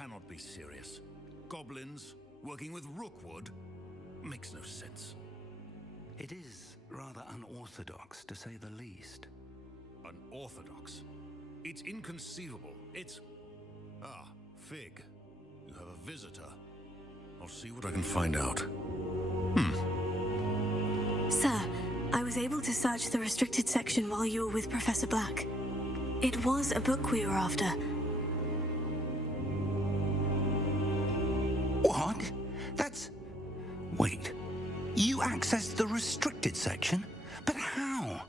cannot be serious. Goblins working with Rookwood makes no sense. It is rather unorthodox, to say the least. Unorthodox? It's inconceivable. It's... Ah, Fig. You have a visitor. I'll see what I can find out. Sir, I was able to search the restricted section while you were with Professor Black. It was a book we were after. What? That's... Wait. You accessed the restricted section? But how?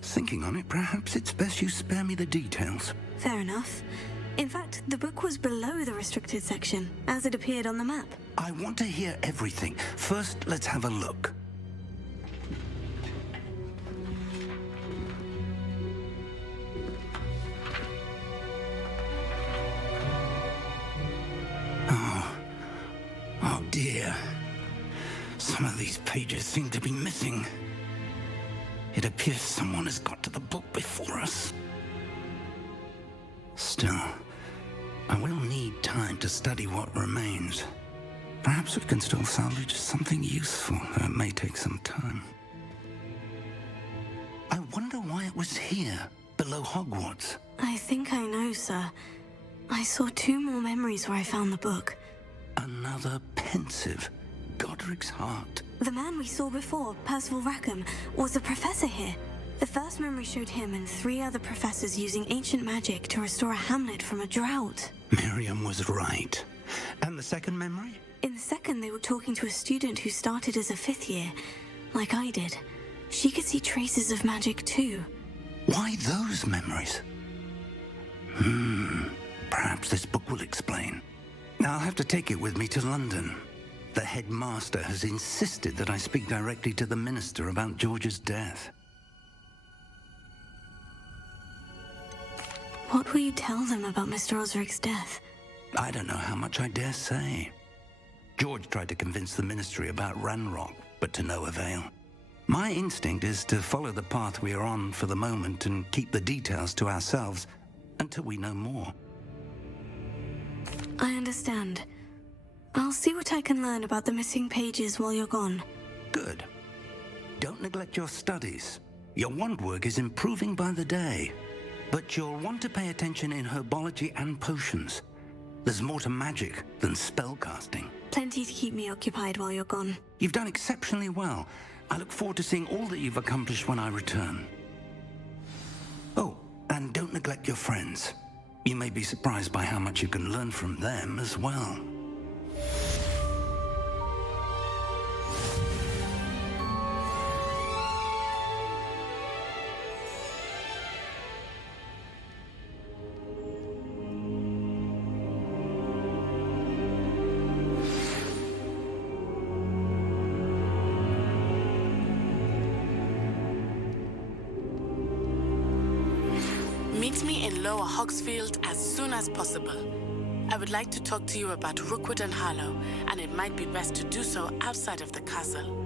Thinking on it, perhaps it's best you spare me the details. Fair enough. In fact, the book was below the restricted section, as it appeared on the map. I want to hear everything. First, let's have a look. Oh dear. Some of these pages seem to be missing. It appears someone has got to the book before us. Still, I will need time to study what remains. Perhaps we can still salvage something useful, though it may take some time. I wonder why it was here, below Hogwarts. I think I know, sir. I saw 2 more memories where I found the book. Another pensive, Godric's heart. The man we saw before, Percival Rackham, was a professor here. The first memory showed him and 3 other professors using ancient magic to restore a hamlet from a drought. Miriam was right. And the second memory? In the second, they were talking to a student who started as a 5th year, like I did. She could see traces of magic too. Why those memories? Perhaps this book will explain. Now I'll have to take it with me to London. The headmaster has insisted that I speak directly to the minister about George's death. What will you tell them about Mr. Osric's death? I don't know how much I dare say. George tried to convince the ministry about Ranrock, but to no avail. My instinct is to follow the path we are on for the moment and keep the details to ourselves until we know more. I understand. I'll see what I can learn about the missing pages while you're gone. Good. Don't neglect your studies. Your wand work is improving by the day. But you'll want to pay attention in herbology and potions. There's more to magic than spellcasting. Plenty to keep me occupied while you're gone. You've done exceptionally well. I look forward to seeing all that you've accomplished when I return. Oh, and don't neglect your friends. You may be surprised by how much you can learn from them as well. Meet me in Lower Hogsfield as soon as possible. I would like to talk to you about Rookwood and Harlow, and it might be best to do so outside of the castle.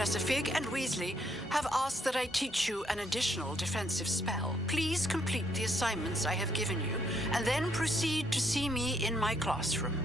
Professor Fig and Weasley have asked that I teach you an additional defensive spell. Please complete the assignments I have given you, and then proceed to see me in my classroom.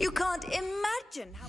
You can't imagine how...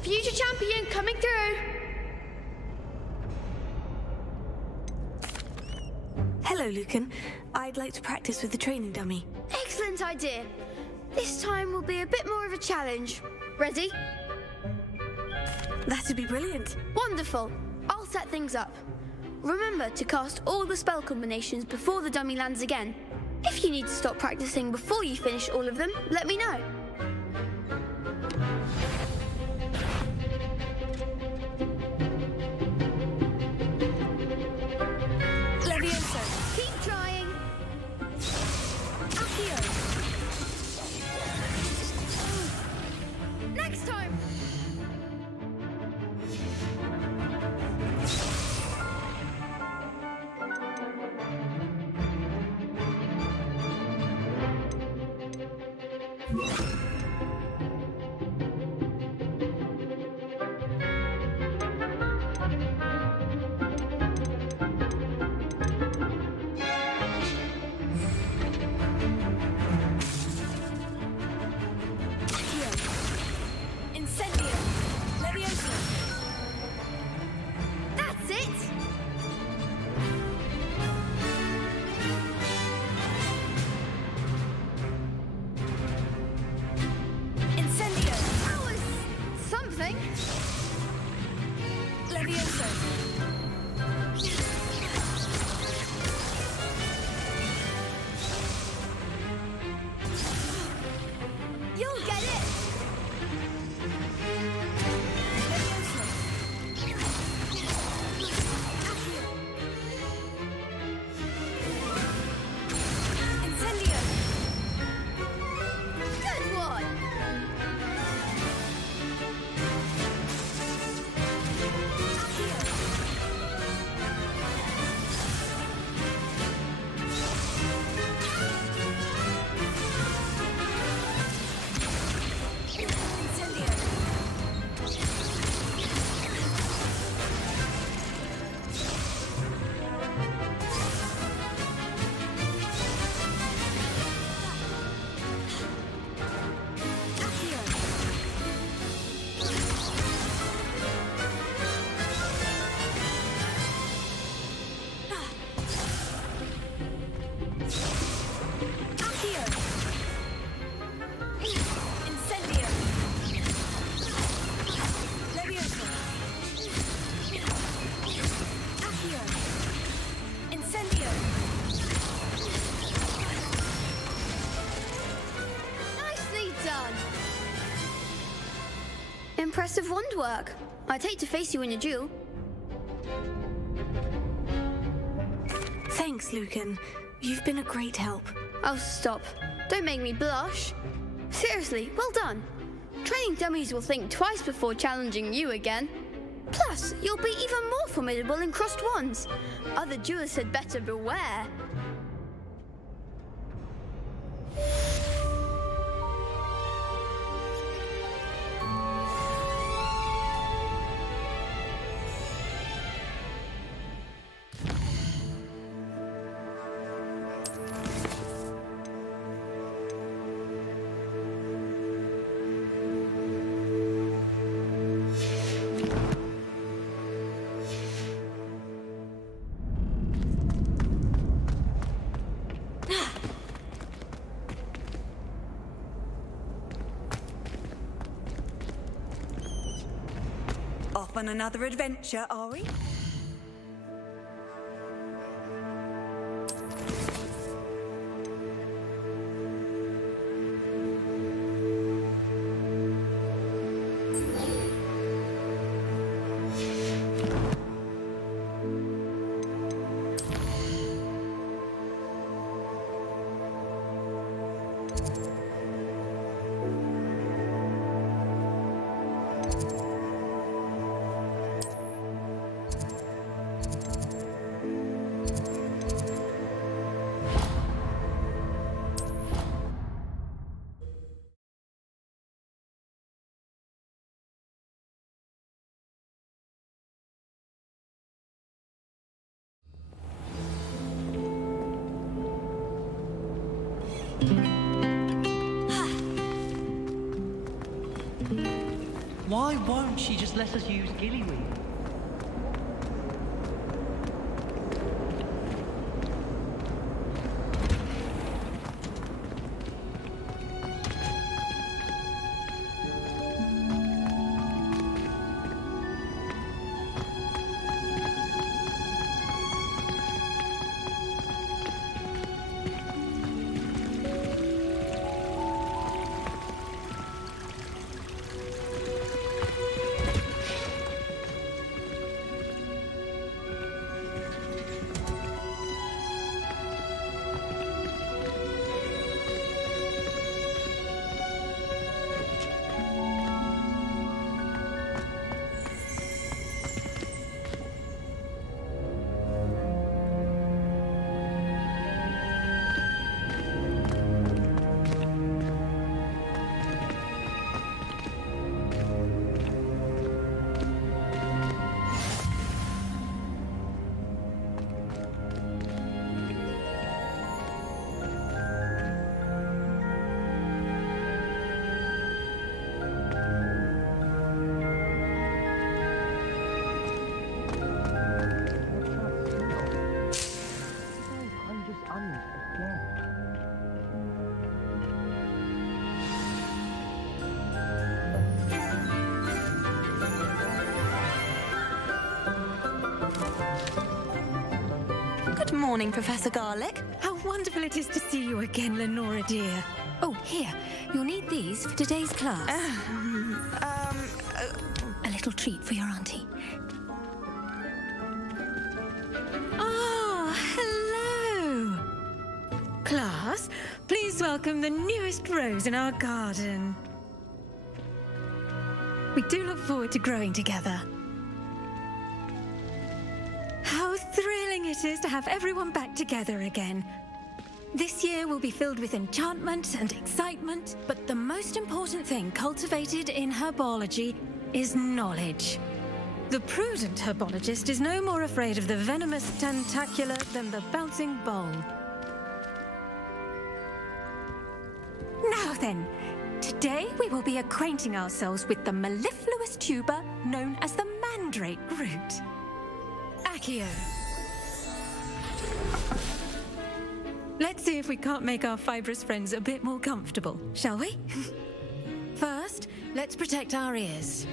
Future champion coming through. Hello, Hello, Lucan. I'd like to practice with the training dummy. Excellent idea. This time will be a bit more of a challenge. Ready? That'd be brilliant. Wonderful. I'll set things up. Remember to cast all the spell combinations before the dummy lands again. If you need to stop practicing before you finish all of them, let me know. Levioso. Keep trying. Accio. Next time. Incendio. Levioso. That's it. Incendio. That was something. Levioso. You'll get it. Levioso. Incendio. Good one. Incendio. Accio. Incendio. Levioso. Accio. Incendio. Nicely done. Impressive wand work. I'd hate to face you in a duel. Thanks, Lucan. You've been a great help. Oh, stop. Don't make me blush. Seriously, well done. Training dummies will think twice before challenging you again. Plus, you'll be even more formidable in crossed wands. Other duelists had better beware. Off on another adventure, are we? Why won't she just let us use Gillyweed? Good morning, Professor Garlick. How wonderful it is to see you again, Lenora dear. Oh, here, you'll need these for today's class. A little treat for your auntie. Oh, hello! Class, please welcome the newest rose in our garden. We do look forward to growing together. How thrilling it is to have everyone back together again. This year will be filled with enchantment and excitement, but the most important thing cultivated in herbology is knowledge. The prudent herbologist is no more afraid of the venomous tentacula than the bouncing bulb. Now then, today we will be acquainting ourselves with the mellifluous tuber known as the mandrake root. Accio. Let's see if we can't make our fibrous friends a bit more comfortable, shall we? First, let's protect our ears.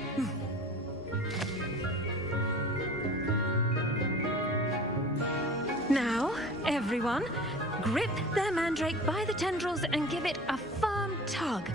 Now, everyone, grip their mandrake by the tendrils and give it a firm tug.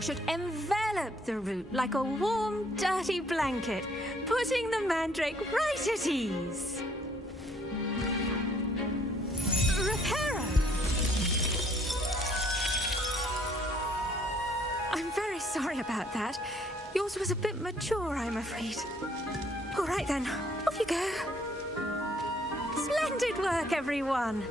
Should envelop the root like a warm, dirty blanket, putting the mandrake right at ease. Reparo! I'm very sorry about that. Yours was a bit mature, I'm afraid. All right then, off you go. Splendid work, everyone.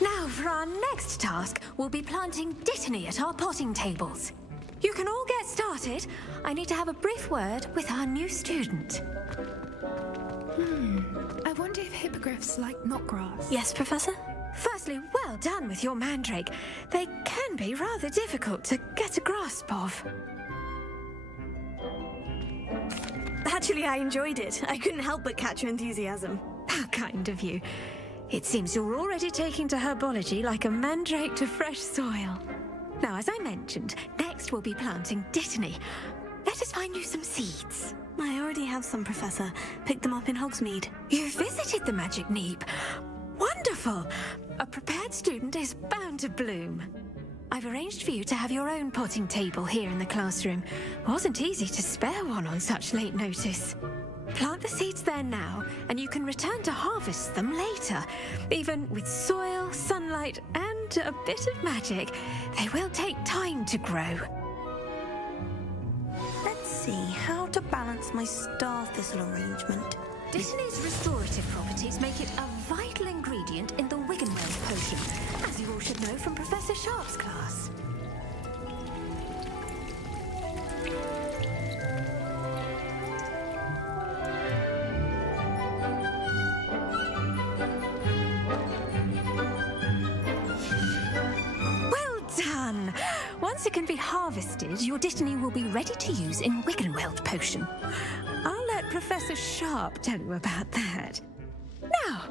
Now, for our next task, we'll be planting dittany at our potting tables. You can all get started. I need to have a brief word with our new student. I wonder if hippogriffs like knotgrass. Yes, Professor? Firstly, well done with your mandrake. They can be rather difficult to get a grasp of. Actually, I enjoyed it. I couldn't help but catch your enthusiasm. How kind of you. It seems you're already taking to herbology like a mandrake to fresh soil. Now, as I mentioned, next we'll be planting dittany. Let us find you some seeds. I already have some, Professor. Picked them up in Hogsmeade. You visited the Magic Neep. Wonderful! A prepared student is bound to bloom. I've arranged for you to have your own potting table here in the classroom. Wasn't easy to spare one on such late notice. Plant the seeds there now, and you can return to harvest them later. Even with soil, sunlight, and a bit of magic, they will take time to grow. Let's see how to balance my star thistle arrangement. Dittany's restorative properties make it a vital ingredient in the Wiggenweld potion, as you all should know from Professor Sharp's class. Once it can be harvested, your dittany will be ready to use in Wiggenweld potion. I'll let Professor Sharp tell you about that. Now,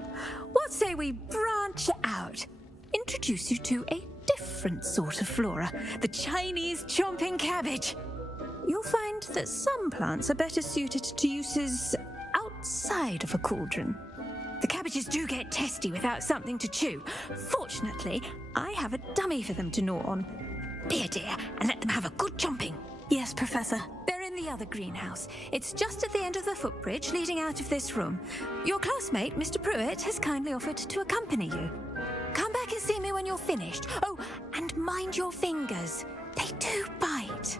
what say we branch out? Introduce you to a different sort of flora, the Chinese chomping cabbage. You'll find that some plants are better suited to uses outside of a cauldron. The cabbages do get testy without something to chew. Fortunately, I have a dummy for them to gnaw on. Be a dear and let them have a good chomping. Yes, Professor. They're in the other greenhouse. It's just at the end of the footbridge leading out of this room. Your classmate, Mr. Pruitt, has kindly offered to accompany you. Come back and see me when you're finished. Oh, and mind your fingers. They do bite.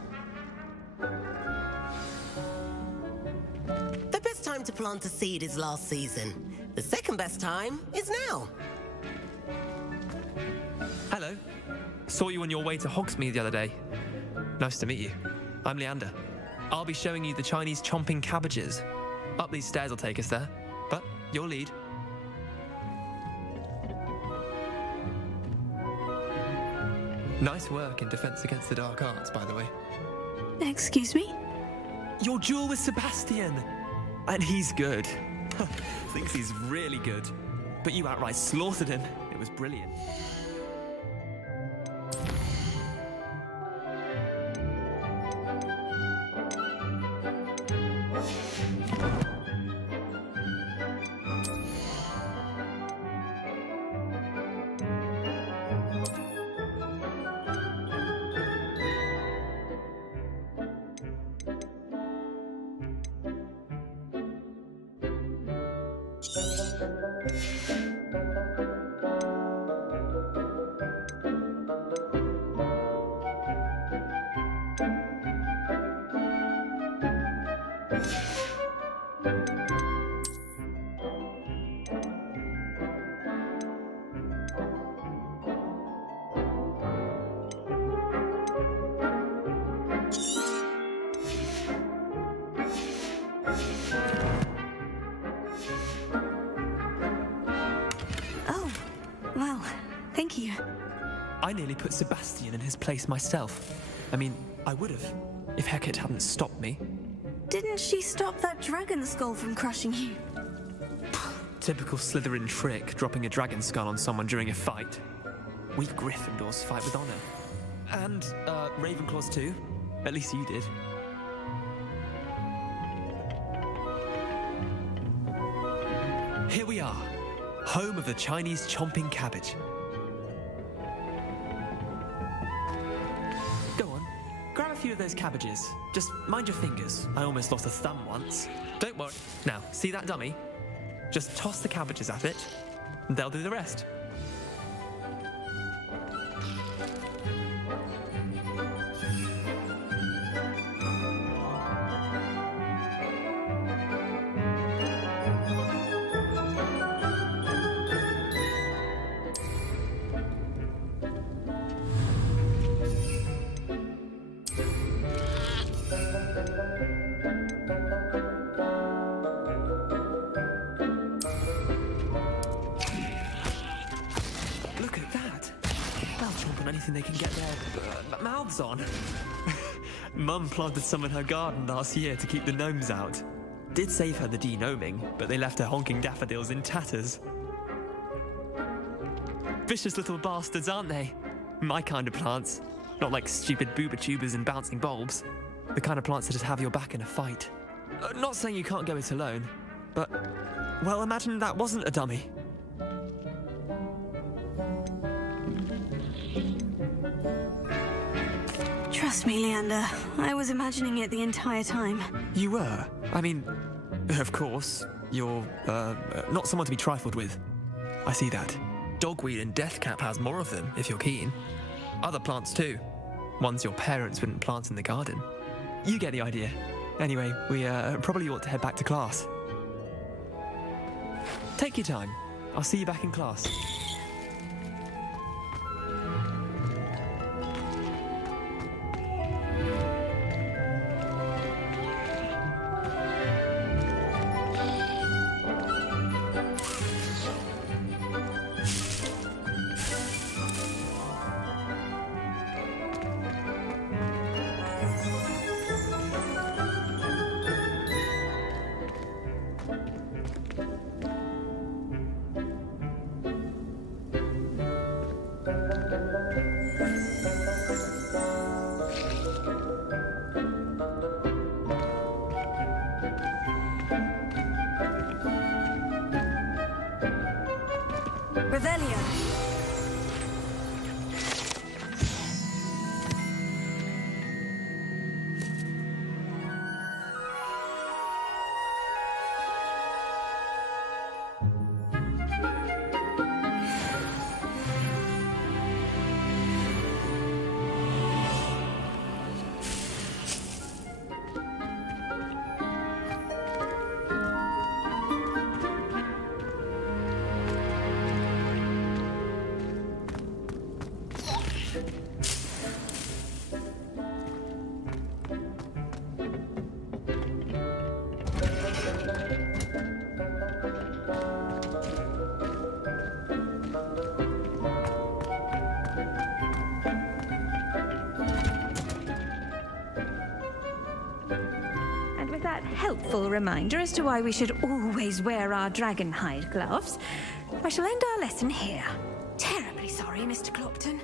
The best time to plant a seed is last season. The second best time is now. Hello. Saw you on your way to Hogsmeade the other day. Nice to meet you. I'm Leander. I'll be showing you the Chinese chomping cabbages. Up these stairs will take us there, but your lead. Nice work in Defense Against the Dark Arts, by the way. Excuse me? Your duel with Sebastian! And he's good. Thinks he's really good. But you outright slaughtered him. It was brilliant. Oh, well, thank you. I nearly put Sebastian in his place myself. I mean, I would have, if Hecate hadn't stopped me. Didn't she stop that dragon skull from crushing you? Typical Slytherin trick, dropping a dragon skull on someone during a fight. We Gryffindors fight with honor. And, Ravenclaws too. At least you did. Here we are, home of the Chinese chomping cabbage. Go on, grab a few of those cabbages. Just mind your fingers. I almost lost a thumb once. Don't worry. Now, see that dummy? Just toss the cabbages at it, and they'll do the rest. Anything they can get their mouths on. Mum planted some in her garden last year to keep the gnomes out. Did save her the denoming, but they left her honking daffodils in tatters. Vicious little bastards, aren't they? My kind of plants. Not like stupid booba tubers and bouncing bulbs. The kind of plants that just have your back in a fight. Not saying you can't go it alone, but, well, imagine that wasn't a dummy. Trust me, Leander. I was imagining it the entire time. You were? I mean, of course, you're, not someone to be trifled with. I see that. Dogweed and deathcap has more of them, if you're keen. Other plants too. Ones your parents wouldn't plant in the garden. You get the idea. Anyway, we, probably ought to head back to class. Take your time. I'll see you back in class. Revelio. helpful reminder as to why we should always wear our dragonhide gloves, I shall end our lesson here. Terribly sorry, Mr. Clopton.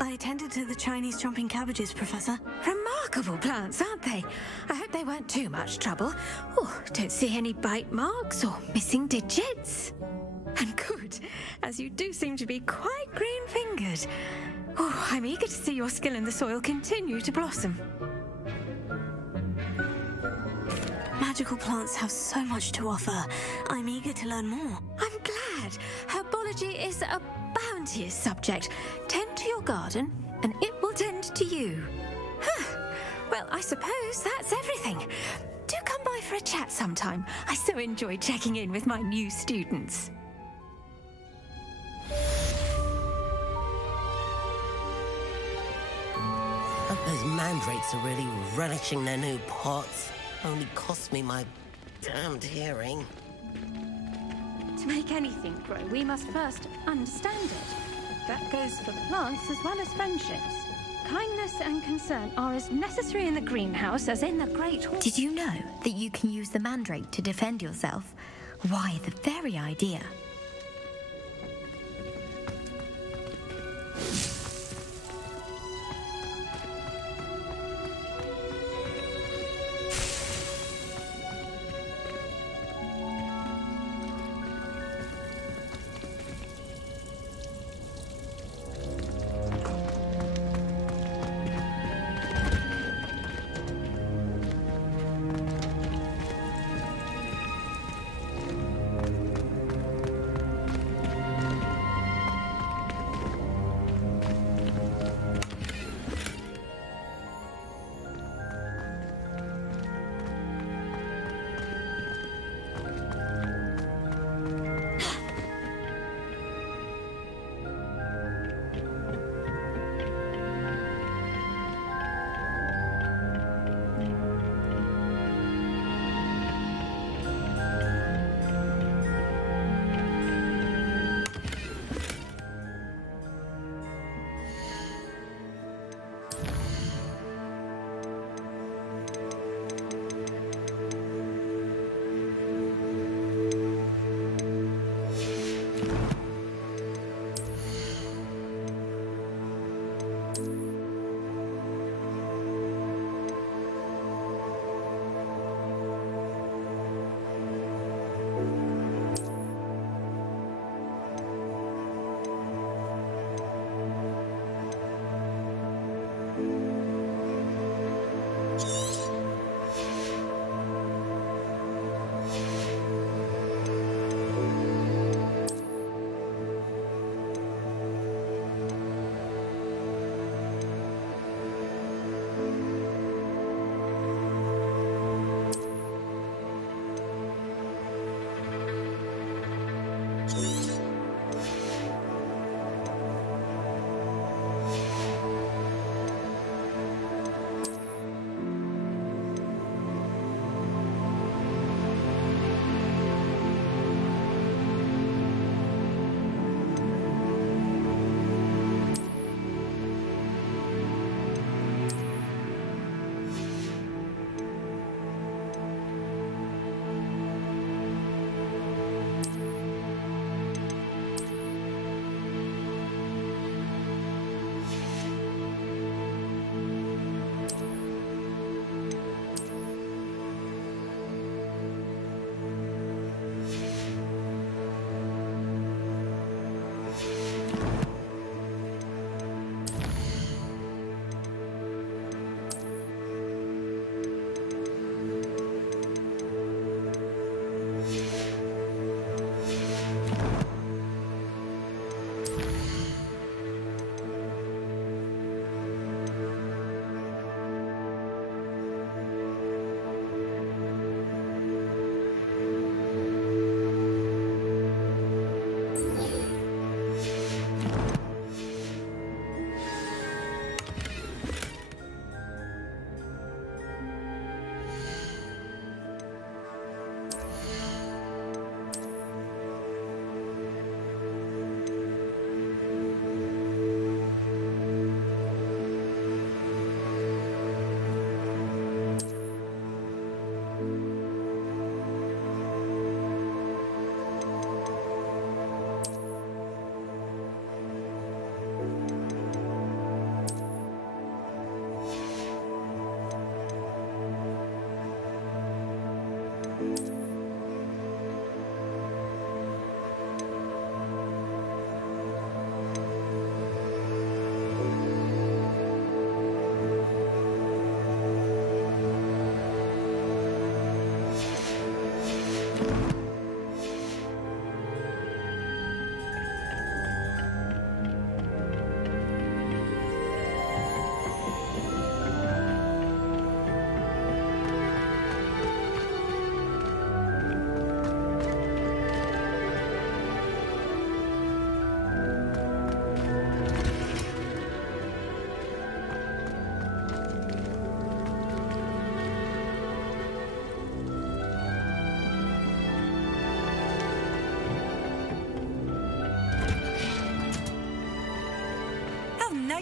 I attended to the Chinese jumping cabbages, Professor. Remarkable plants, aren't they? I hope they weren't too much trouble. Oh, don't see any bite marks or missing digits. And good, as you do seem to be quite green-fingered. Oh, I'm eager to see your skill in the soil continue to blossom. Magical plants have so much to offer. I'm eager to learn more. I'm glad. Herbology is a bounteous subject. Tend to your garden, and it will tend to you. Huh. Well, I suppose that's everything. Do come by for a chat sometime. I so enjoy checking in with my new students. Hope those mandrakes are really relishing their new pots. Only cost me my damned hearing. To make anything grow, we must first understand it. That goes for plants as well as friendships. Kindness and concern are as necessary in the greenhouse as in the Great Hall. Did you know that you can use the mandrake to defend yourself? Why, the very idea.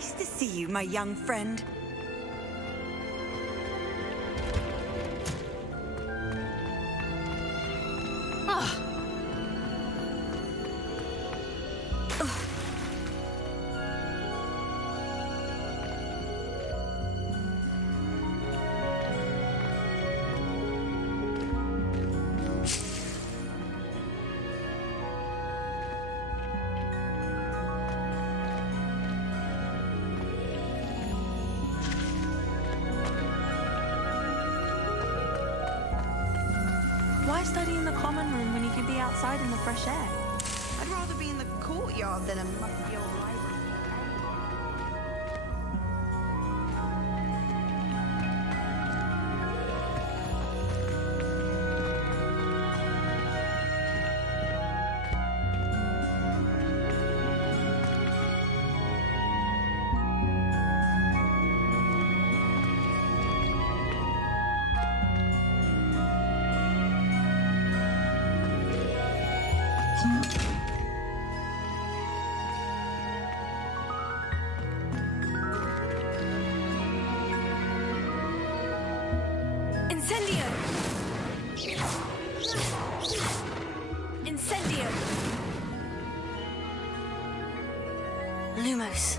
Nice to see you, my young friend. Why study in the common room when you can be outside in the fresh air? I'd rather be in the courtyard than a musty old library. Incendio! Incendio! Lumos.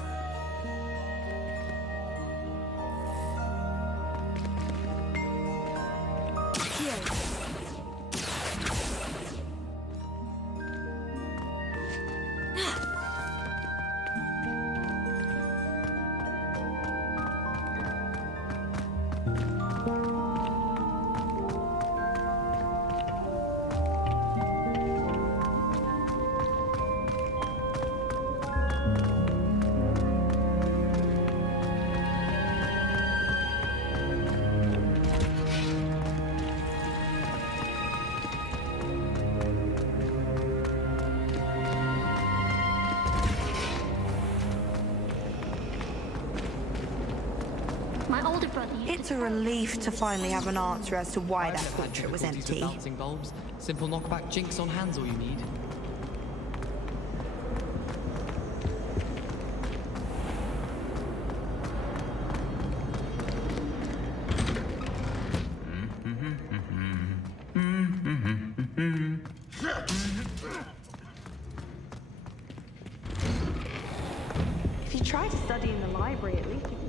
It's a relief to finally have an answer as to why that portrait was empty. Bouncing bulbs. Simple knockback jinx on hands all you need. If you try to study in the library, at least you can.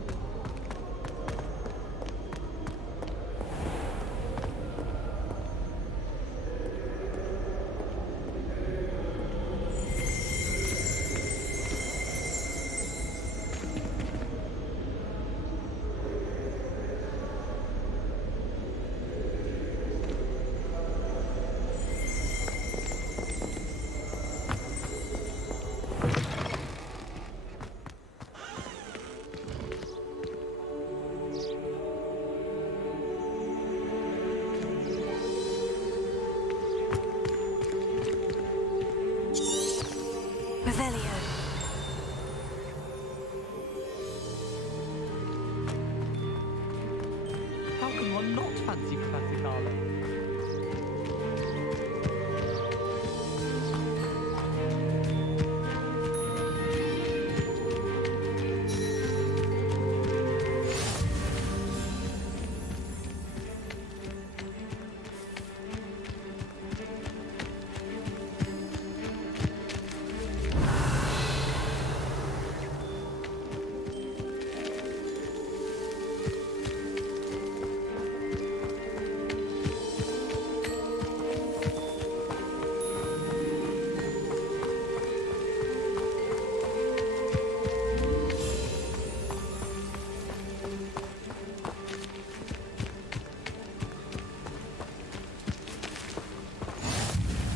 How can one not fancy Professor Carlo?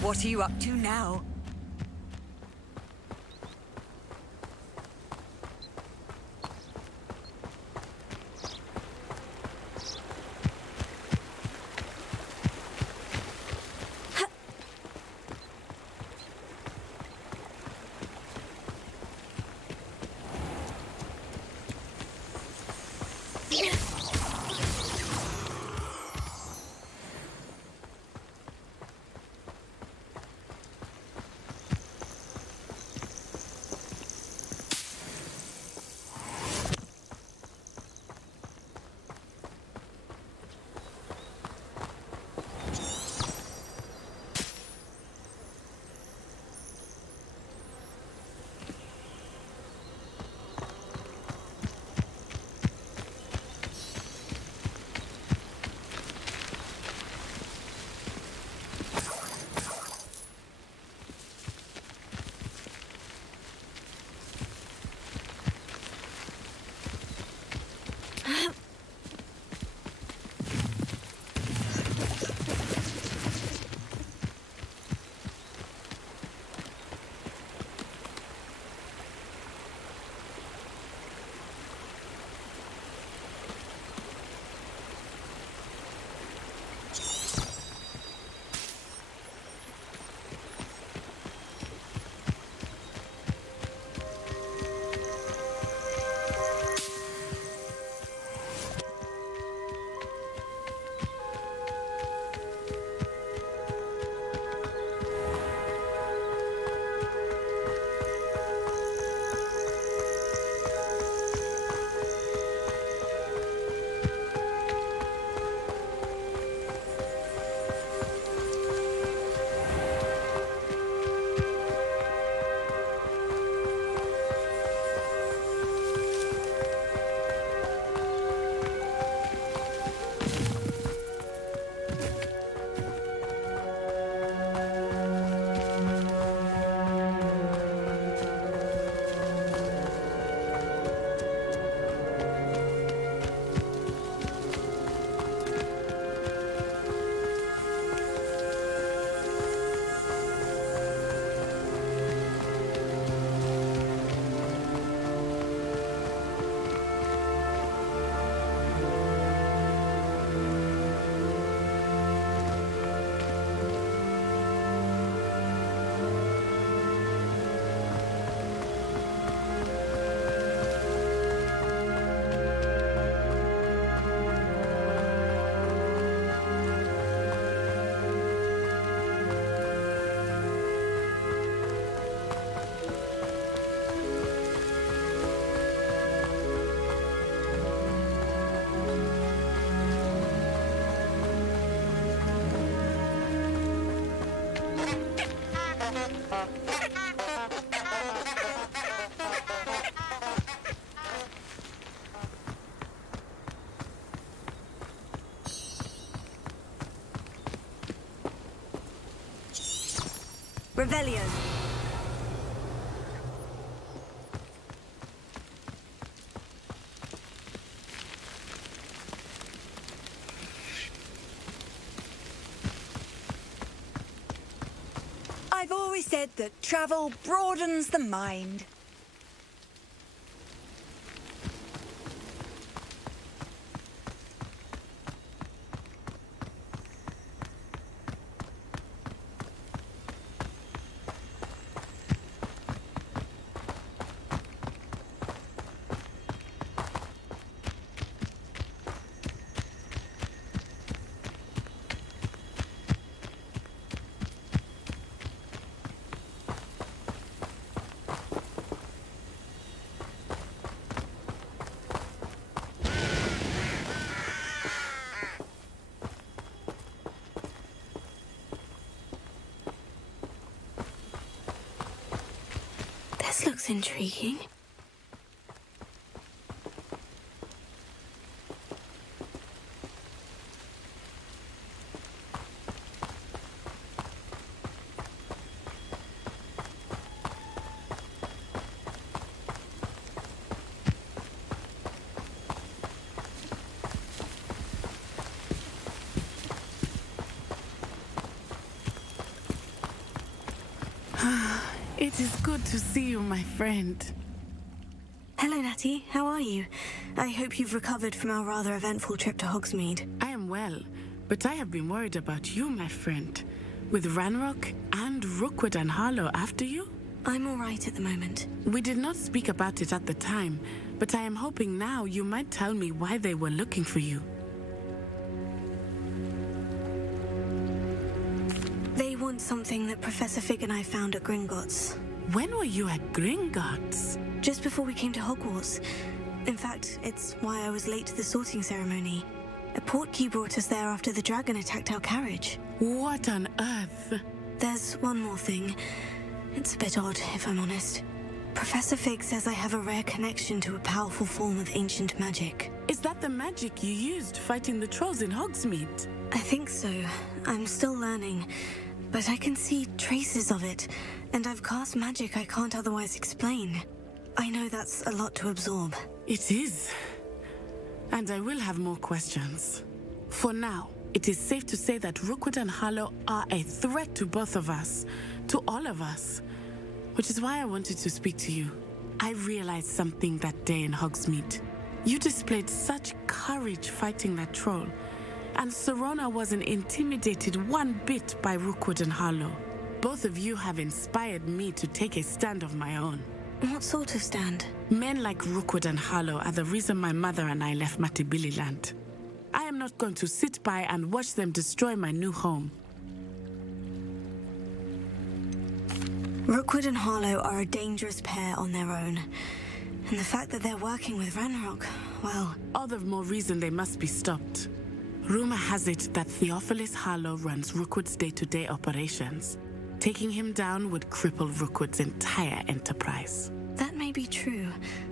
What are you up to now? Revelio. I've always said that travel broadens the mind. This looks intriguing. It is good to see you, my friend. Hello, Natty. How are you? I hope you've recovered from our rather eventful trip to Hogsmeade. I am well, but I have been worried about you, my friend. With Ranrock and Rookwood and Harlow after you? I'm all right at the moment. We did not speak about it at the time, but I am hoping now you might tell me why they were looking for you. They want something that Professor Fig and I found at Gringotts. When were you at Gringotts? Just before we came to Hogwarts. In fact, it's why I was late to the sorting ceremony. A portkey brought us there after the dragon attacked our carriage. What on earth? There's one more thing. It's a bit odd, if I'm honest. Professor Fig says I have a rare connection to a powerful form of ancient magic. Is that the magic you used fighting the trolls in Hogsmeade? I think so. I'm still learning. But I can see traces of it, and I've cast magic I can't otherwise explain. I know that's a lot to absorb. It is. And I will have more questions. For now, it is safe to say that Rookwood and Harlow are a threat to both of us, to all of us. Which is why I wanted to speak to you. I realized something that day in Hogsmeade. You displayed such courage fighting that troll. And Serona wasn't intimidated one bit by Rookwood and Harlow. Both of you have inspired me to take a stand of my own. What sort of stand? Men like Rookwood and Harlow are the reason my mother and I left Matibili-land. I am not going to sit by and watch them destroy my new home. Rookwood and Harlow are a dangerous pair on their own. And the fact that they're working with Ranrock, well... all the more reason they must be stopped. Rumor has it that Theophilus Harlow runs Rookwood's day-to-day operations. Taking him down would cripple Rookwood's entire enterprise. That may be true,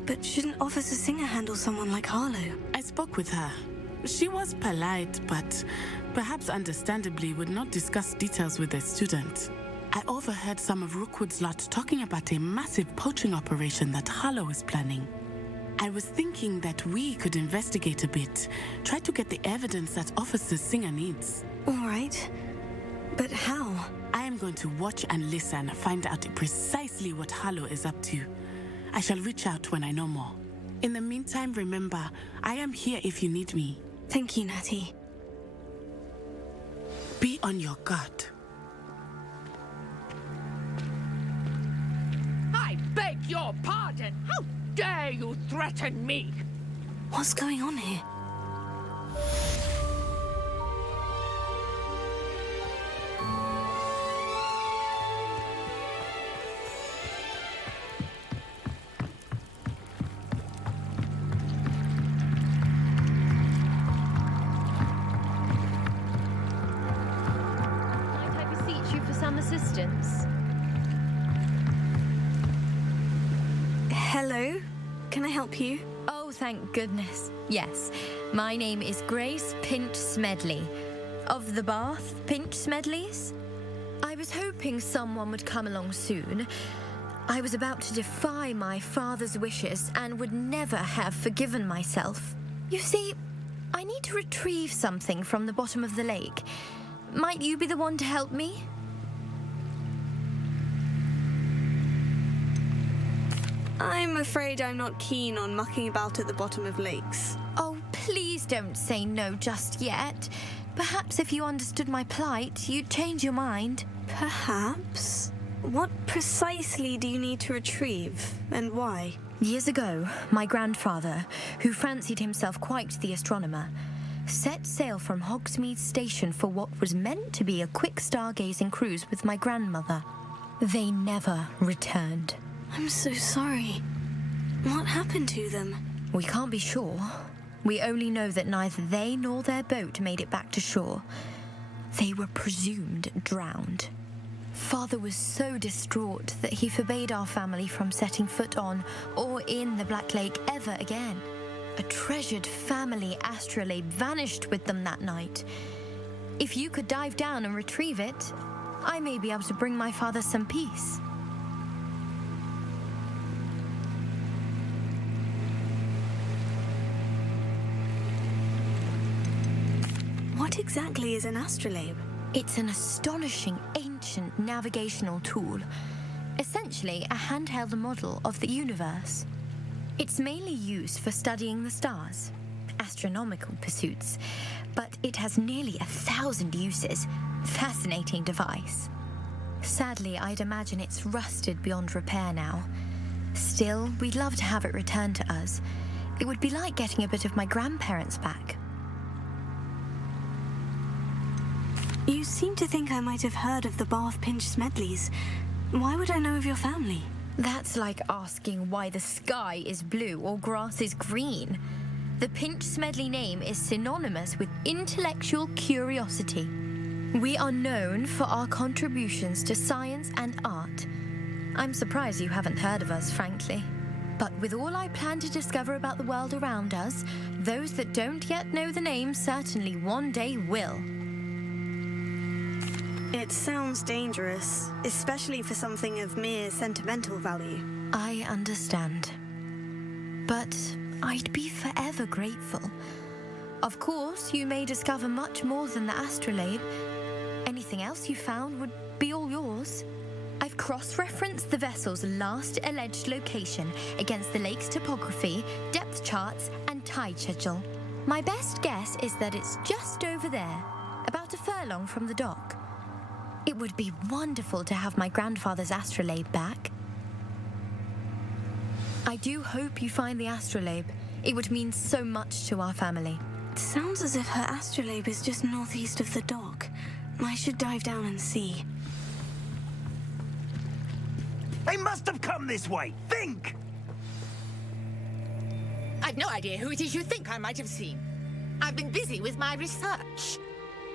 but shouldn't Officer Singer handle someone like Harlow? I spoke with her. She was polite, but perhaps understandably would not discuss details with a student. I overheard some of Rookwood's lot talking about a massive poaching operation that Harlow is planning. I was thinking that we could investigate a bit, try to get the evidence that Officer Singer needs. All right. But how? I am going to watch and listen, find out precisely what Harlow is up to. I shall reach out when I know more. In the meantime, remember, I am here if you need me. Thank you, Natty. Be on your guard. I beg your pardon! How dare you threaten me? What's going on here? Might I beseech you for some assistance? Hello? Can I help you? Oh, thank goodness. Yes. My name is Grace Pinch Smedley. Of the Bath Pinch Smedleys? I was hoping someone would come along soon. I was about to defy my father's wishes and would never have forgiven myself. You see, I need to retrieve something from the bottom of the lake. Might you be the one to help me? I'm afraid I'm not keen on mucking about at the bottom of lakes. Oh, please don't say no just yet. Perhaps if you understood my plight, you'd change your mind. Perhaps? What precisely do you need to retrieve, and why? Years ago, my grandfather, who fancied himself quite the astronomer, set sail from Hogsmeade Station for what was meant to be a quick stargazing cruise with my grandmother. They never returned. I'm so sorry. What happened to them? We can't be sure. We only know that neither they nor their boat made it back to shore. They were presumed drowned. Father was so distraught that he forbade our family from setting foot on or in the Black Lake ever again. A treasured family astrolabe vanished with them that night. If you could dive down and retrieve it, I may be able to bring my father some peace. What exactly is an astrolabe? It's an astonishing ancient navigational tool, essentially a handheld model of the universe. It's mainly used for studying the stars, astronomical pursuits, but it has nearly 1,000 uses. Fascinating device. Sadly, I'd imagine it's rusted beyond repair now. Still, we'd love to have it returned to us. It would be like getting a bit of my grandparents back. You seem to think I might have heard of the Bath Pinch Smedleys. Why would I know of your family? That's like asking why the sky is blue or grass is green. The Pinch Smedley name is synonymous with intellectual curiosity. We are known for our contributions to science and art. I'm surprised you haven't heard of us, frankly. But with all I plan to discover about the world around us, those that don't yet know the name certainly one day will. It sounds dangerous, especially for something of mere sentimental value. I understand. But I'd be forever grateful. Of course, you may discover much more than the astrolabe. Anything else you found would be all yours. I've cross-referenced the vessel's last alleged location against the lake's topography, depth charts, and tide schedule. My best guess is that it's just over there, about a furlong from the dock. It would be wonderful to have my grandfather's astrolabe back. I do hope you find the astrolabe. It would mean so much to our family. It sounds as if her astrolabe is just northeast of the dock. I should dive down and see. They must have come this way. Think! I've no idea who it is you think I might have seen. I've been busy with my research.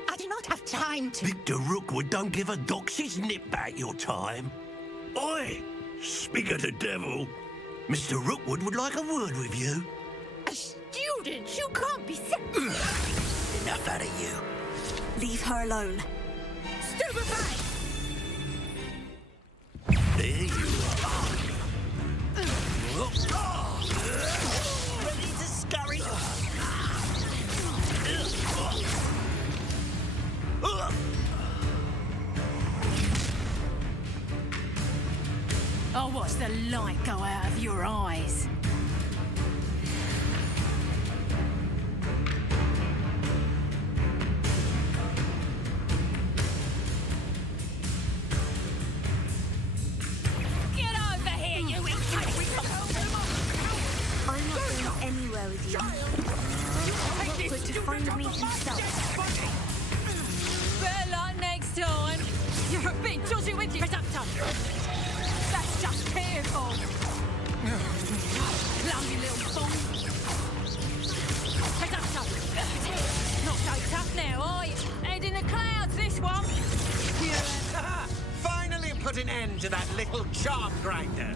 I do not have time to... Victor Rookwood don't give a doxy's nip back your time. Oi! Speak of the devil. Mr. Rookwood would like a word with you. A student? You can't be... Enough out of you. Leave her alone. Stupefy! There you are. Ready to scurry? I'll watch the light go out of your eyes. Get over here, you incapable! I'm not going anywhere with you. Rookwood to find me himself. Better luck next time. You're a bit dodgy with your reductor. That's just fearful. Clumsy little thong. Reductor. Not so tough now, are you? Head in the clouds, this one. Finally put an end to that little charm grinder.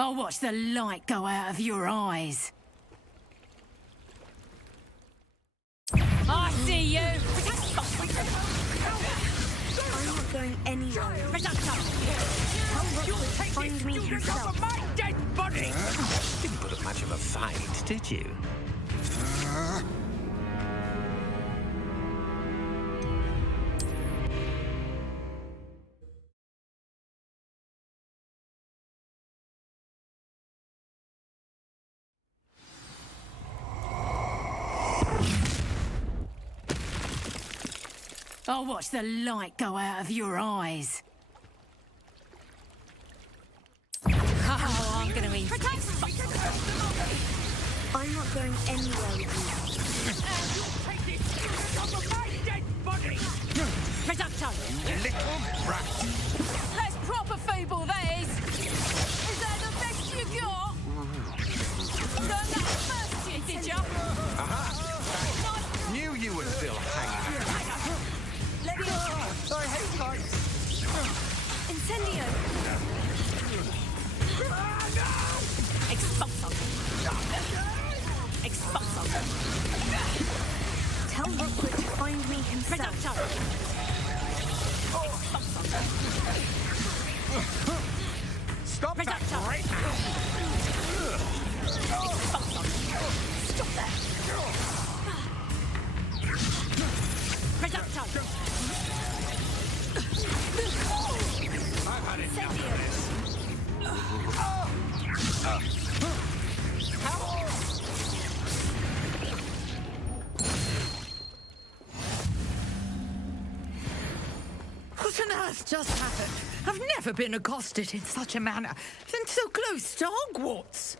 I'll watch the light go out of your eyes. I see you! I'm not going anywhere. Find me himself. My dead body! Didn't put up much of a fight, did you? I'll watch the light go out of your eyes. Oh, I'm gonna be... I'm not going anywhere with you. Little brat. That's proper feeble, that is. Is that the best you got? Learned that first year, did ya? Aha! Knew you were still hanging out. Let me... I hate heights. Incendio! Expulso! Expulso! Tell Rookwood to find me himself. Stop that right now! Stop that! I've had enough of this. What on earth just happened? I've never been accosted in such a manner, and so close to Hogwarts.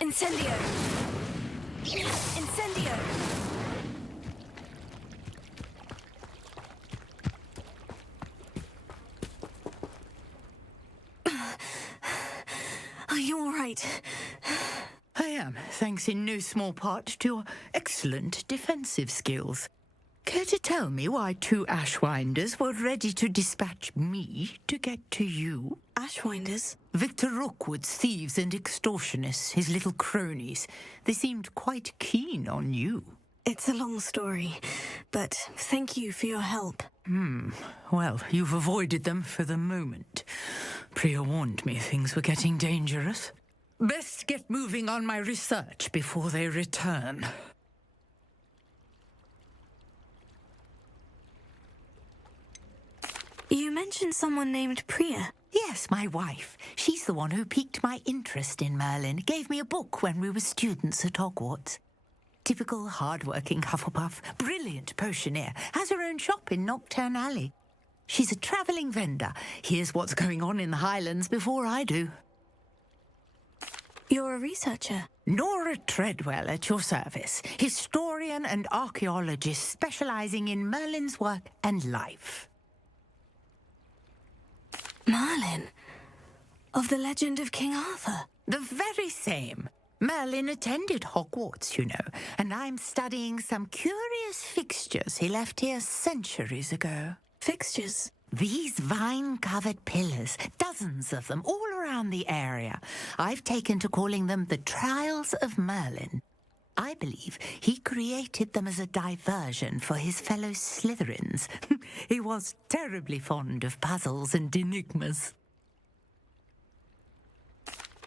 Incendio! Incendio! Are you all right? I am, thanks in no small part to your excellent defensive skills. Care to tell me why 2 Ashwinders were ready to dispatch me to get to you? Ashwinders? Victor Rookwood's thieves and extortionists, his little cronies. They seemed quite keen on you. It's a long story, but thank you for your help. Well, you've avoided them for the moment. Priya warned me things were getting dangerous. Best get moving on my research before they return. You mentioned someone named Priya. Yes, my wife. She's the one who piqued my interest in Merlin. Gave me a book when we were students at Hogwarts. Typical hard-working Hufflepuff, brilliant potioneer, has her own shop in Knockturn Alley. She's a travelling vendor. Hears what's going on in the Highlands before I do. You're a researcher? Nora Treadwell at your service. Historian and archaeologist specialising in Merlin's work and life. Merlin? Of the legend of King Arthur? The very same. Merlin attended Hogwarts, you know, and I'm studying some curious fixtures he left here centuries ago. Fixtures? These vine-covered pillars, dozens of them, all around the area. I've taken to calling them the Trials of Merlin. I believe he created them as a diversion for his fellow Slytherins. He was terribly fond of puzzles and enigmas.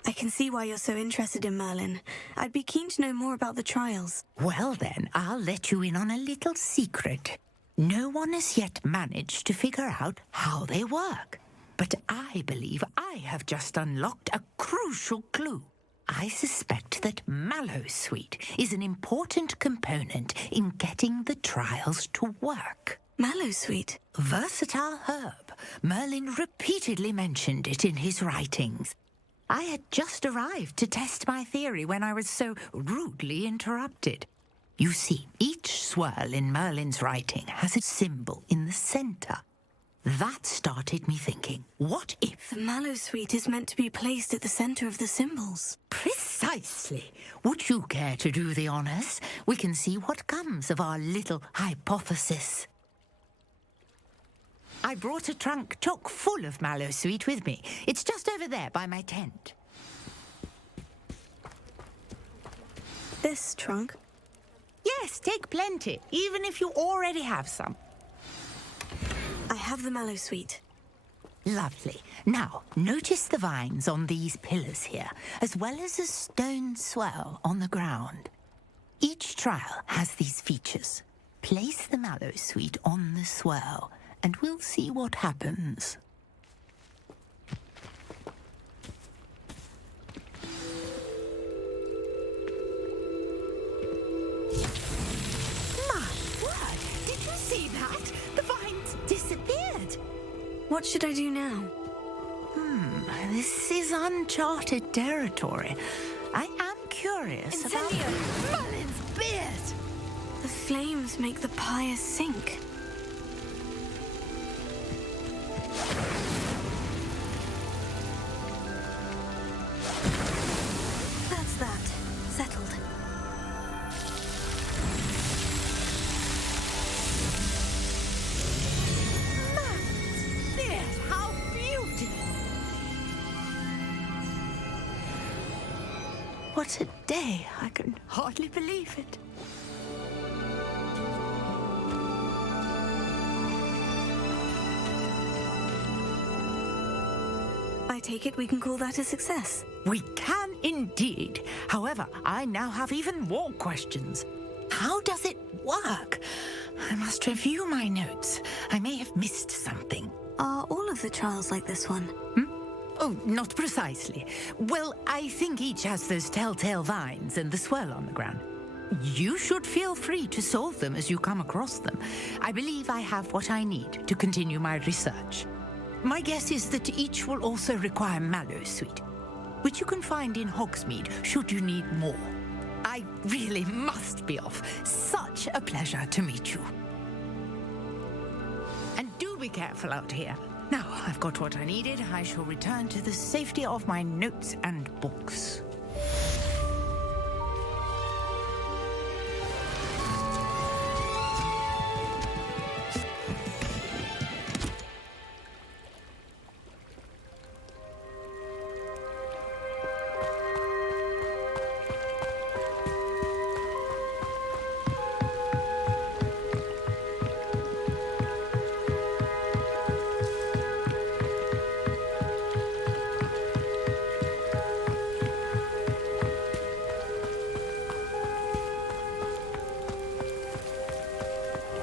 I can see why you're so interested in Merlin. I'd be keen to know more about the trials. Well then, I'll let you in on a little secret. No one has yet managed to figure out how they work. But I believe I have just unlocked a crucial clue. I suspect that Mallowsweet is an important component in getting the trials to work. Mallowsweet? Versatile herb. Merlin repeatedly mentioned it in his writings. I had just arrived to test my theory when I was so rudely interrupted. You see, each swirl in Merlin's writing has a symbol in the centre. That started me thinking, what if... The Mallowsweet is meant to be placed at the centre of the symbols. Precisely. Precisely. Would you care to do the honors? We can see what comes of our little hypothesis. I brought a trunk chock full of mallow sweet with me. It's just over there by my tent. This trunk? Yes, take plenty, even if you already have some. I have the mallow sweet. Lovely. Now, notice the vines on these pillars here, as well as a stone swell on the ground. Each trial has these features. Place the mallow sweet on the swell, and we'll see what happens. My word! Did you see that? The vines disappeared! What should I do now? This is uncharted territory. I am curious about Merlin's beard! The flames make the pyre sink. That's that. Settled. Merlin's beard! How beautiful! What a day! I can hardly believe it. I take it we can call that a success. We can indeed. However, I now have even more questions. How does it work? I must review my notes. I may have missed something. Are all of the trials like this one? Oh, not precisely. Well, I think each has those telltale vines and the swirl on the ground. You should feel free to solve them as you come across them. I believe I have what I need to continue my research. My guess is that each will also require mallow sweet, which you can find in Hogsmeade should you need more. I really must be off. Such a pleasure to meet you. And do be careful out here. Now I've got what I needed, I shall return to the safety of my notes and books.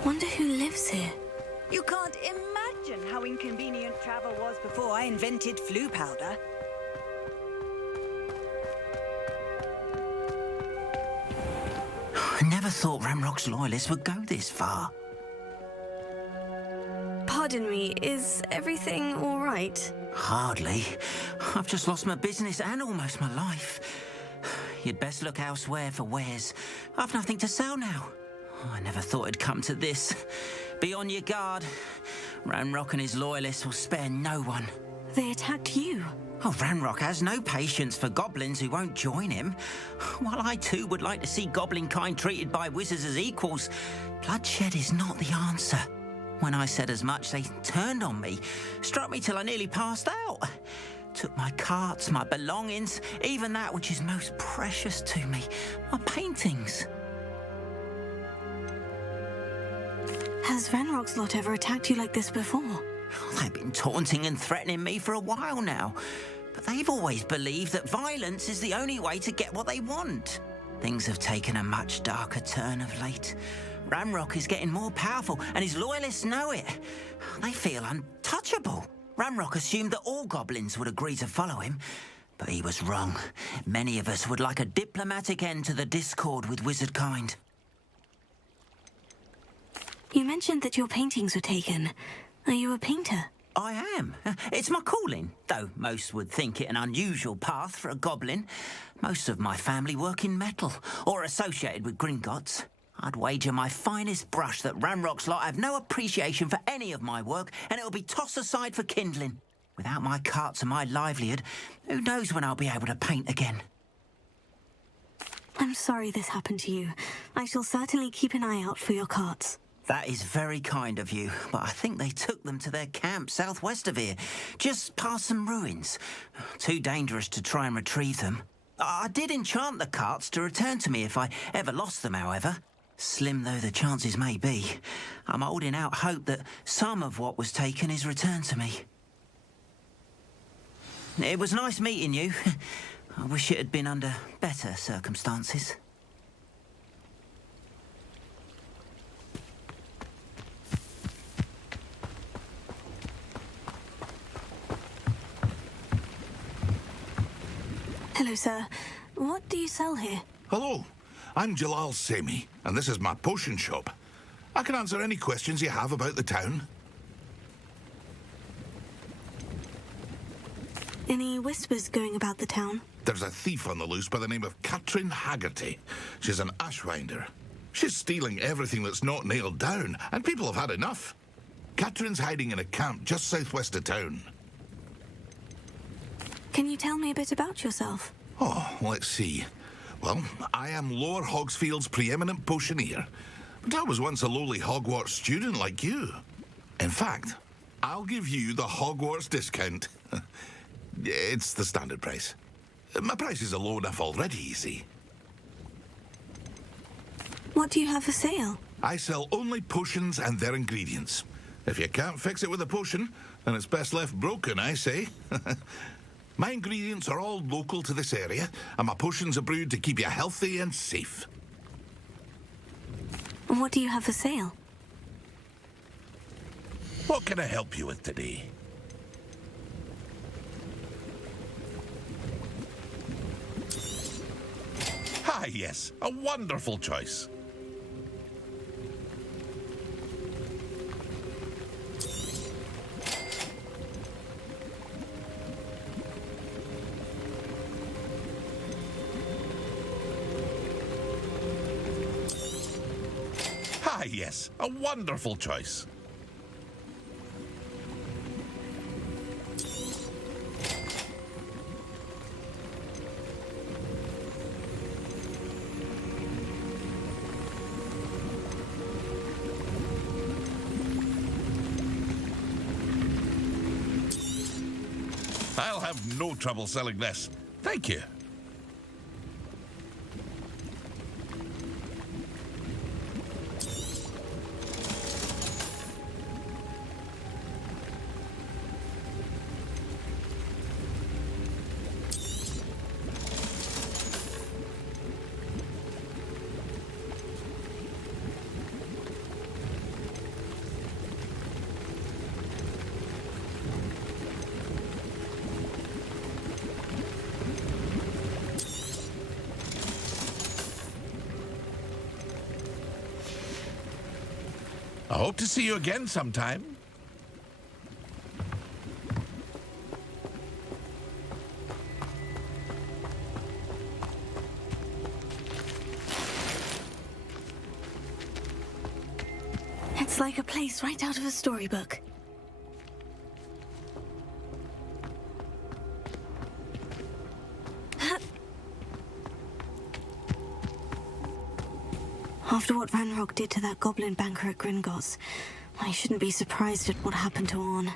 Wonder who lives here. You can't imagine how inconvenient travel was before I invented flu powder. I never thought Ranrock's loyalists would go this far. Pardon me, is everything all right? Hardly. I've just lost my business and almost my life. You'd best look elsewhere for wares. I've nothing to sell now. I never thought it'd come to this. Be on your guard. Ranrock and his loyalists will spare no one. They attacked you. Oh, Ranrock has no patience for goblins who won't join him. While I too would like to see goblin kind treated by wizards as equals, bloodshed is not the answer. When I said as much, they turned on me, struck me till I nearly passed out. Took my carts, my belongings, even that which is most precious to me, my paintings. Has Ranrock's lot ever attacked you like this before? They've been taunting and threatening me for a while now, but they've always believed that violence is the only way to get what they want. Things have taken a much darker turn of late. Ranrock is getting more powerful, and his loyalists know it. They feel untouchable. Ranrock assumed that all goblins would agree to follow him, but he was wrong. Many of us would like a diplomatic end to the discord with wizard kind. You mentioned that your paintings were taken. Are you a painter? I am. It's my calling, though most would think it an unusual path for a goblin. Most of my family work in metal, or associated with Gringotts. I'd wager my finest brush that Ranrock's lot have no appreciation for any of my work, and it'll be tossed aside for kindling. Without my carts and my livelihood, who knows when I'll be able to paint again? I'm sorry this happened to you. I shall certainly keep an eye out for your carts. That is very kind of you, but I think they took them to their camp southwest of here, just past some ruins. Too dangerous to try and retrieve them. I did enchant the carts to return to me if I ever lost them, however. Slim though the chances may be, I'm holding out hope that some of what was taken is returned to me. It was nice meeting you. I wish it had been under better circumstances. Hello, sir. What do you sell here? Hello, I'm Jalal Semi, and this is my potion shop. I can answer any questions you have about the town. Any whispers going about the town? There's a thief on the loose by the name of Katrin Haggerty. She's an ashwinder. She's stealing everything that's not nailed down, and people have had enough. Katrin's hiding in a camp just southwest of town. Can you tell me a bit about yourself? Oh, let's see. Well, I am Lower Hogsfield's preeminent potioneer, but I was once a lowly Hogwarts student like you. In fact, I'll give you the Hogwarts discount. It's the standard price. My prices are low enough already, you see. What do you have for sale? I sell only potions and their ingredients. If you can't fix it with a potion, then it's best left broken, I say. My ingredients are all local to this area, and my potions are brewed to keep you healthy and safe. What do you have for sale? What can I help you with today? Ah, yes, a wonderful choice. Ah, yes, a wonderful choice. I'll have no trouble selling this. Thank you. I hope to see you again sometime. It's like a place right out of a storybook. After what Ranrock did to that goblin banker at Gringotts, I shouldn't be surprised at what happened to Orn.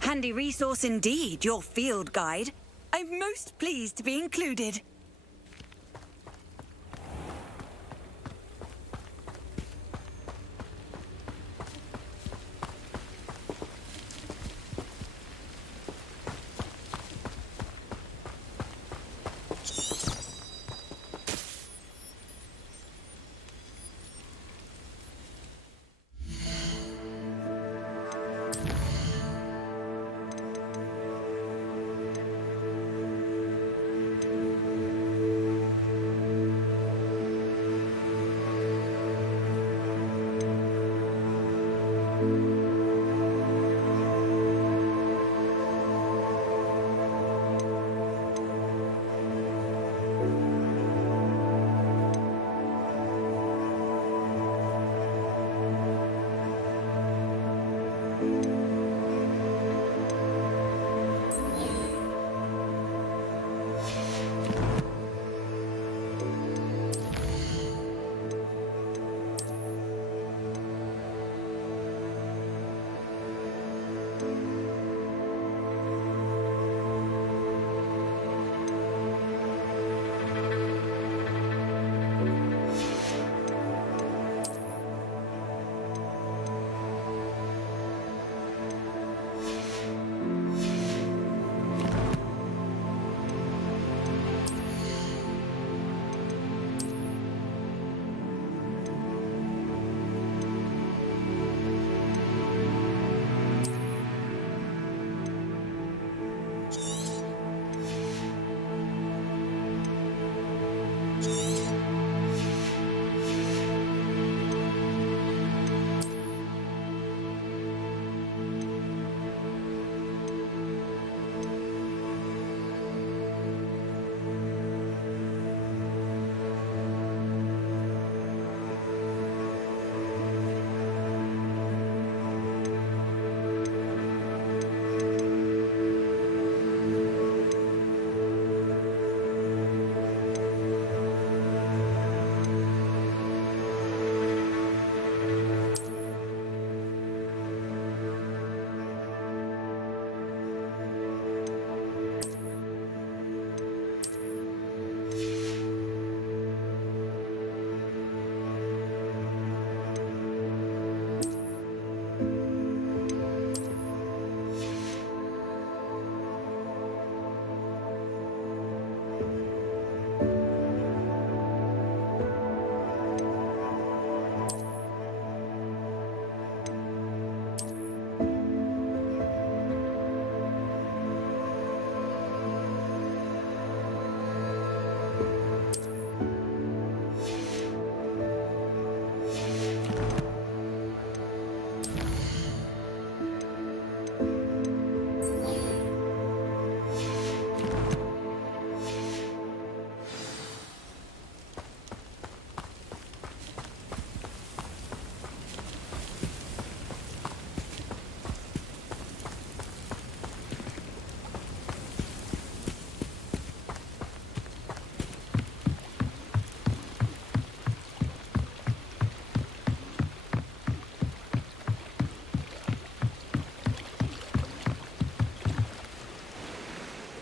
Handy resource indeed, your field guide. I'm most pleased to be included.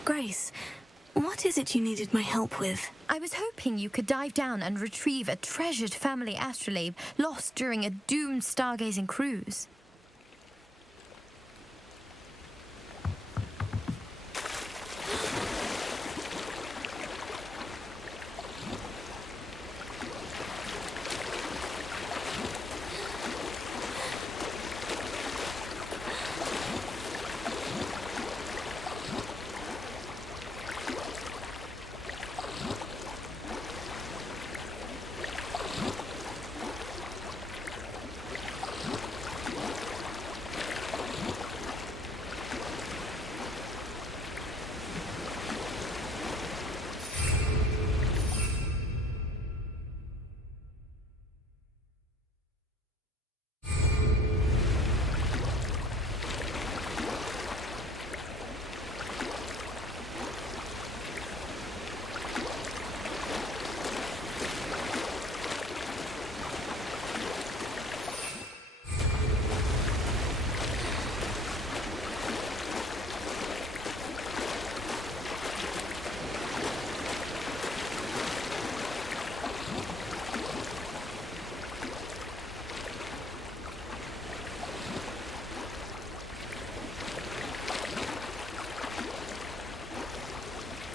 Grace, what is it you needed my help with? I was hoping you could dive down and retrieve a treasured family astrolabe lost during a doomed stargazing cruise.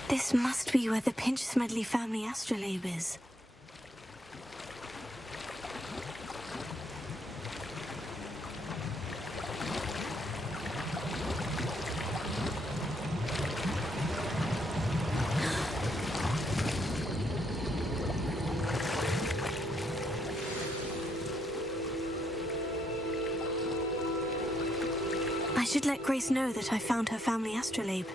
This must be where the Pinch-Smedley family astrolabe is. I should let Grace know that I found her family astrolabe.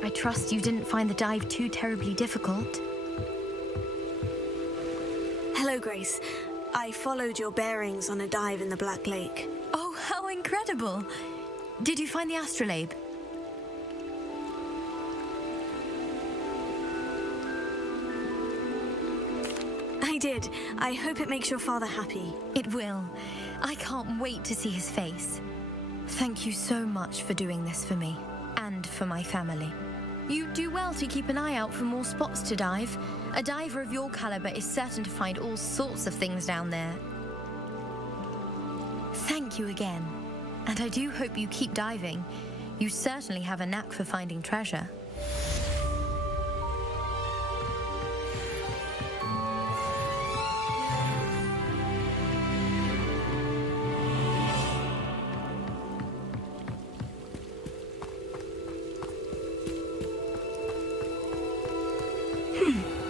I trust you didn't find the dive too terribly difficult. Hello, Grace. I followed your bearings on a dive in the Black Lake. Oh, how incredible! Did you find the astrolabe? I did. I hope it makes your father happy. It will. I can't wait to see his face. Thank you so much for doing this for me, and for my family. You do well to keep an eye out for more spots to dive. A diver of your caliber is certain to find all sorts of things down there. Thank you again. And I do hope you keep diving. You certainly have a knack for finding treasure.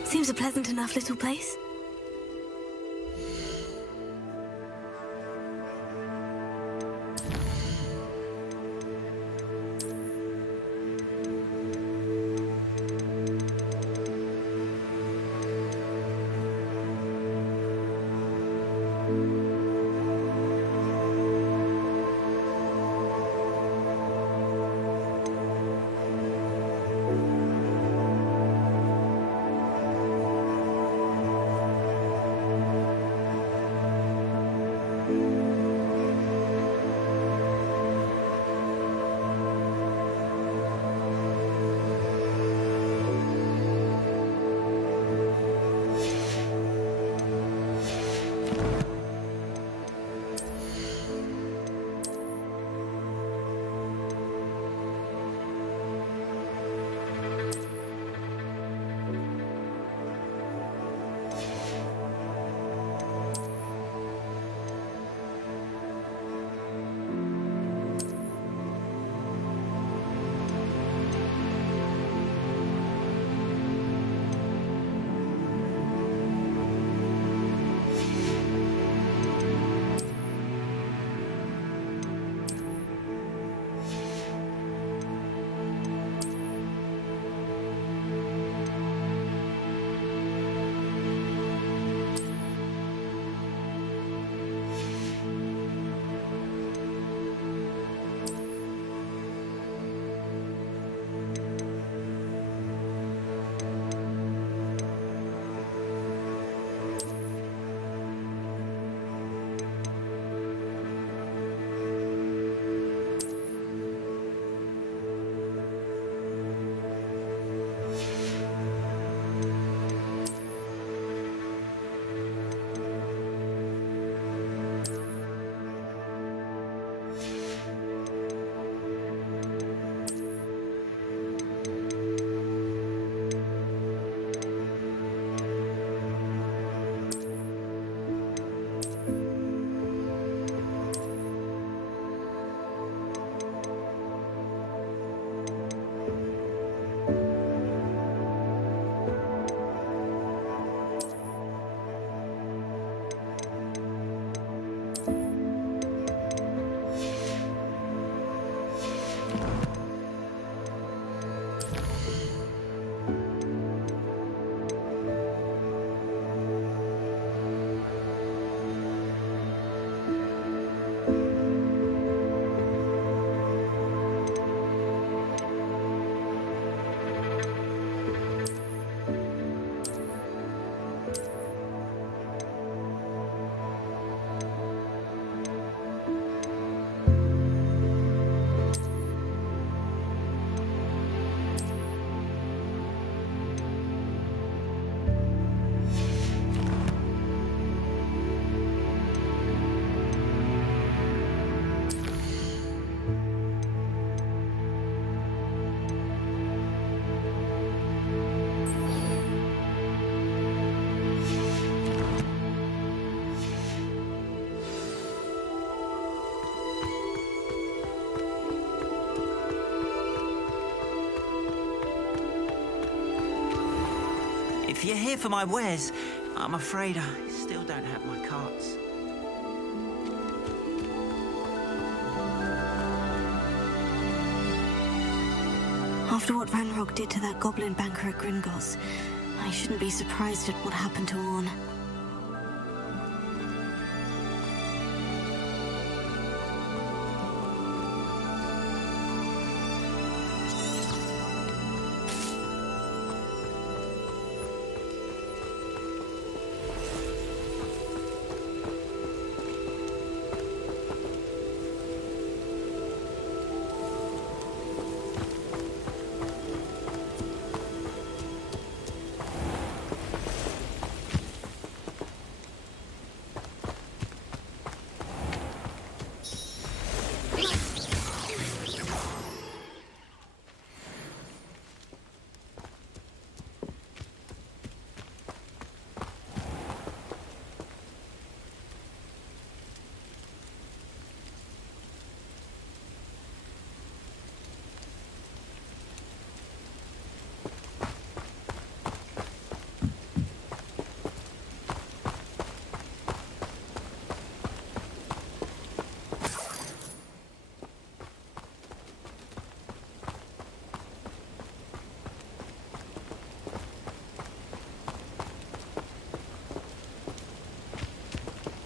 Seems a pleasant enough little place. If you're here for my wares, I'm afraid I still don't have my carts. After what Ranrock did to that goblin banker at Gringotts, I shouldn't be surprised at what happened to Orn.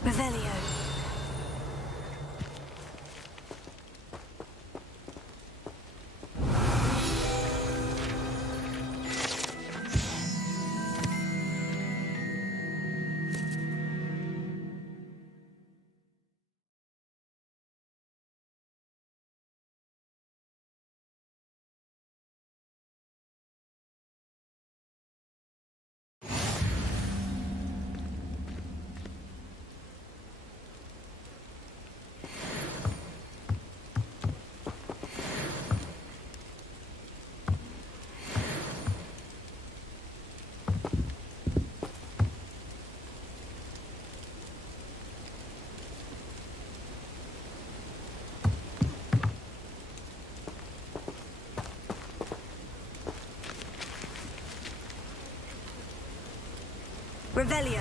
Revelio. Revelio.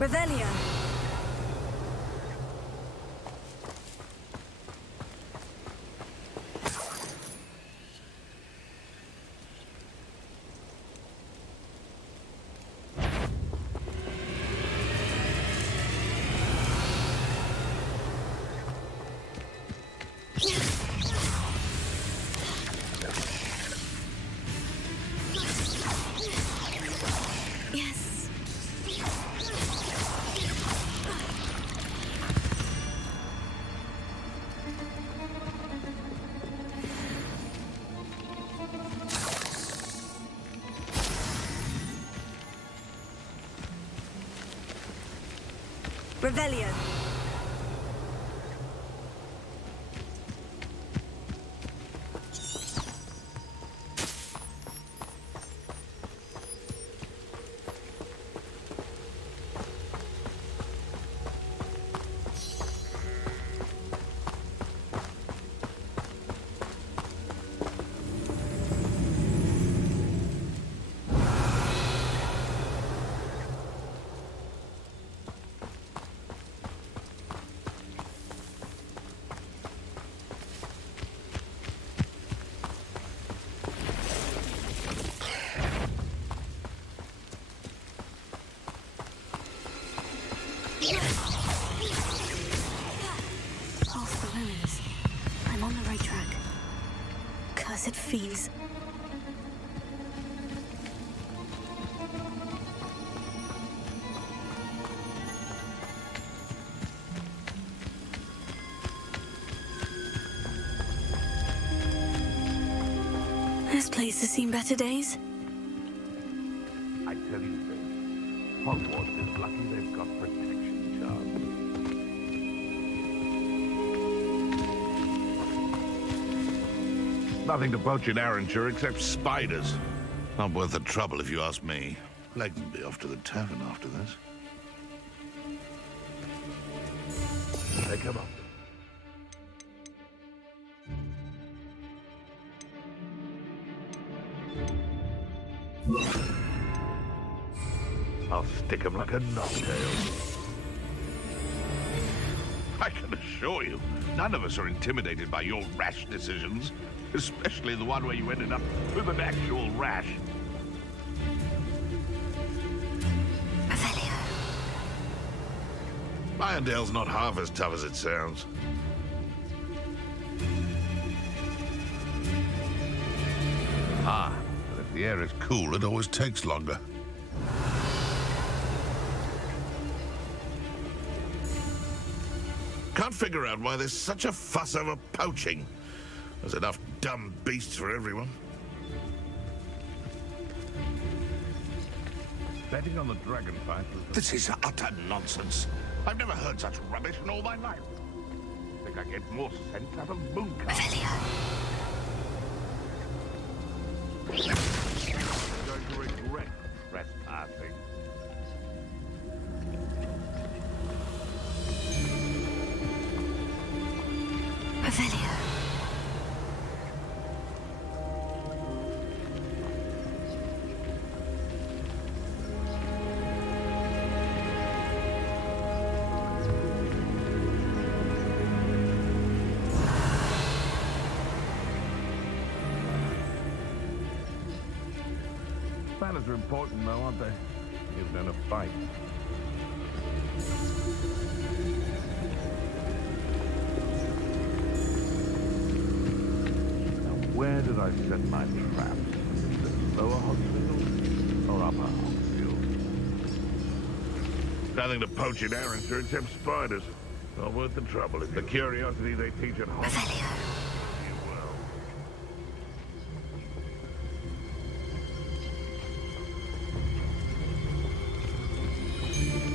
Revelio. Revelio. Past the ruins. I'm on the right track. Cursed fiends. place has seen better days. I tell you this, Hogwarts is lucky they've got protection charms. Nothing to poach in Arranshire except spiders. Not worth the trouble if you ask me. Leg can be off to the tavern after this. They come up. I'll stick him like a knocktail. I can assure you, none of us are intimidated by your rash decisions. Especially the one where you ended up with an actual rash. Irondale's not half as tough as it sounds. Ah, but if the air is cool, it always takes longer. Can't figure out why there's such a fuss over poaching. There's enough dumb beasts for everyone. Betting on the dragon fight was... This is utter nonsense. I've never heard such rubbish in all my life. I think I get more sense out of Mooncalf. You're going to regret trespassing. Revelio. Manners are important, though, aren't they? Even in a fight. Now, where did I set my traps? Lower Hogsfield or Upper Hogsfield? Nothing to poach in Arranshire except spiders. Not worth the trouble. It's the curiosity they teach at Hogwarts.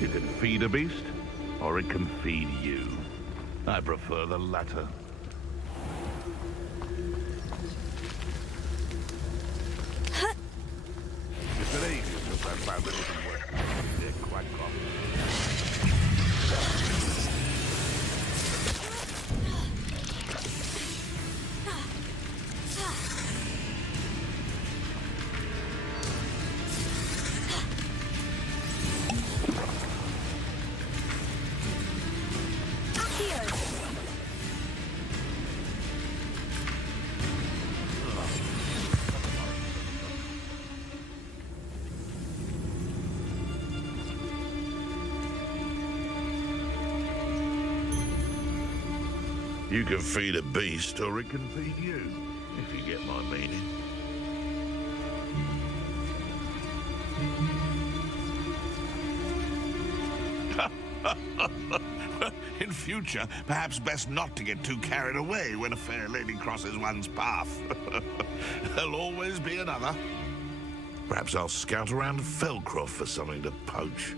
You can feed a beast, or it can feed you. I prefer the latter. It's been ages since I found anything worth. They're quite common. You can feed a beast, or it can feed you, if you get my meaning. In future, perhaps best not to get too carried away when a fair lady crosses one's path. There'll always be another. Perhaps I'll scout around Felcroft for something to poach.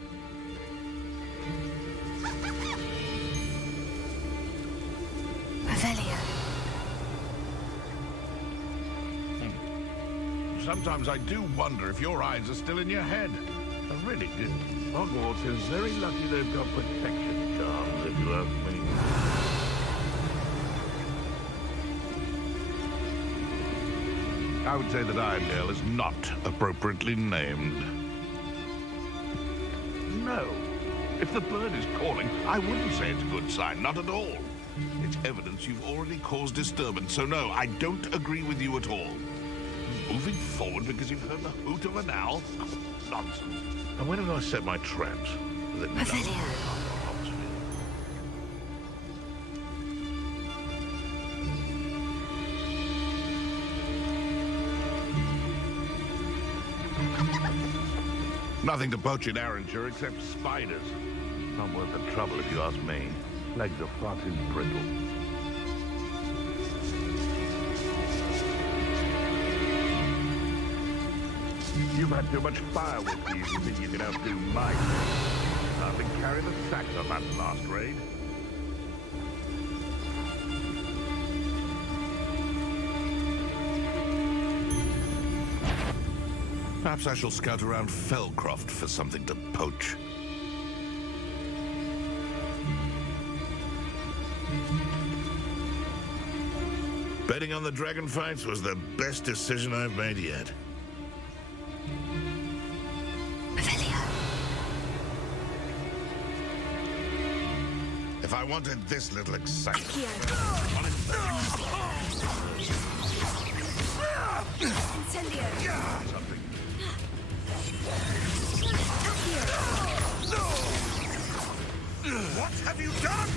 Revelio. Sometimes I do wonder if your eyes are still in your head. I really do. Hogwarts is very lucky they've got protection charms, if you ask me. I would say that Irondale is not appropriately named. No. If the bird is calling, I wouldn't say it's a good sign, not at all. It's evidence you've already caused disturbance, so no, I don't agree with you at all. Moving forward because you've heard the hoot of an owl? Nonsense. And where did I set my traps? Nothing to poach in Arranshire except spiders. Not worth the trouble if you ask me. Legs are far too brittle. You've had too much fire with you. You think you can outdo mine? Hardly carry the sacks on that last raid. Perhaps I shall scout around Felcroft for something to poach. Betting on the dragon fights was the best decision I've made yet. If I wanted this little excitement... What have you done?